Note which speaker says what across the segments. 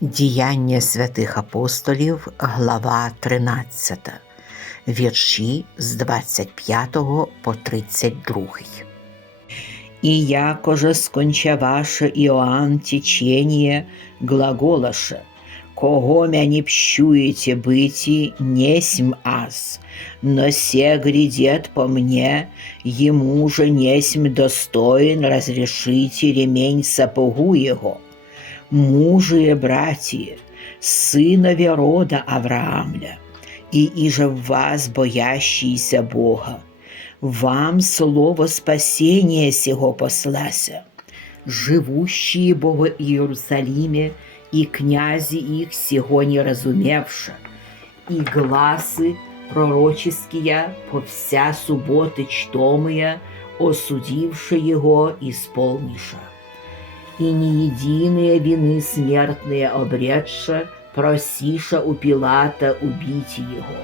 Speaker 1: Діяння святих апостолів, глава 13, вірші з 25 по 32. И якоже скончаваше Иоанн течение глаголаше, кого мя не пщуете быти, несмь аз, но се грядет по мне, ему же несмь достоин разрешите ремень сапогу его Мужие братья, сынове рода Авраамля, и иже в вас боящиеся Бога, вам слово спасения сего послася, живущие бо в Иерусалиме, и князи их сего не разумевши, и гласы пророческие по вся субботы чтомые, осудивши его, исполниша и не единые вины смертные обретша, просиша у Пилата убить его.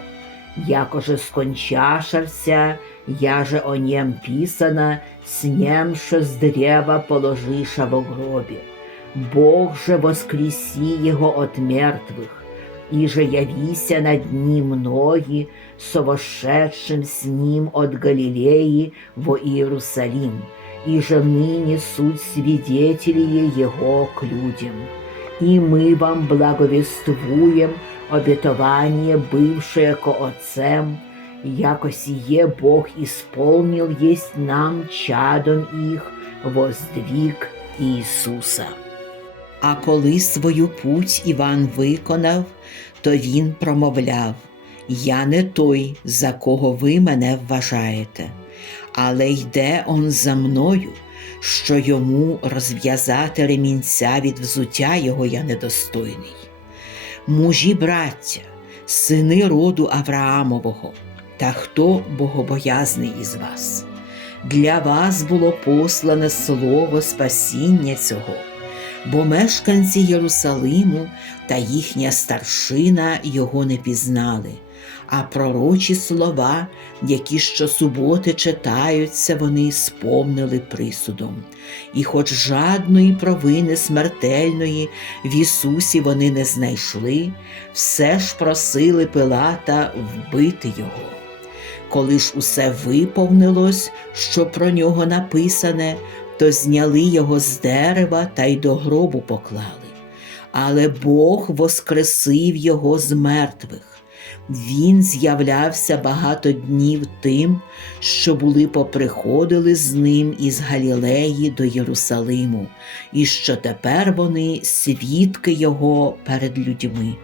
Speaker 1: Якоже скончашався, я же о нем писано, с нем що з древа положиша во гробе. Бог же воскреси его от мертвых, и же явися над ним многие, со вошедшим с ним от Галилеи во Иерусалим, и же ныне суть свидетели Его к людям. И мы вам благовествуем обетование, бывшее ко Отцем, яко сие Бог исполнил есть нам чадом их, воздвиг Ісуса. А коли свою путь Іван виконав, то він промовляв: Я не той, за кого ви мене вважаєте але йде он за мною, що йому розв'язати ремінця від взуття його я недостойний. Мужі браття, сини роду Авраамового, та хто богобоязний із вас? Для вас було послане слово спасіння цього, бо мешканці Єрусалиму та їхня старшина його не пізнали а пророчі слова, які щосуботи читаються, вони сповнили присудом. І хоч жадної провини смертельної в Ісусі вони не знайшли, все ж просили Пилата вбити Його. Коли ж усе виповнилось, що про нього написане, то зняли його з дерева та й до гробу поклали. Але Бог воскресив його з мертвих. Він з'являвся багато днів тим, що були поприходили з ним із Галілеї до Єрусалиму, і що тепер вони свідки його перед людьми.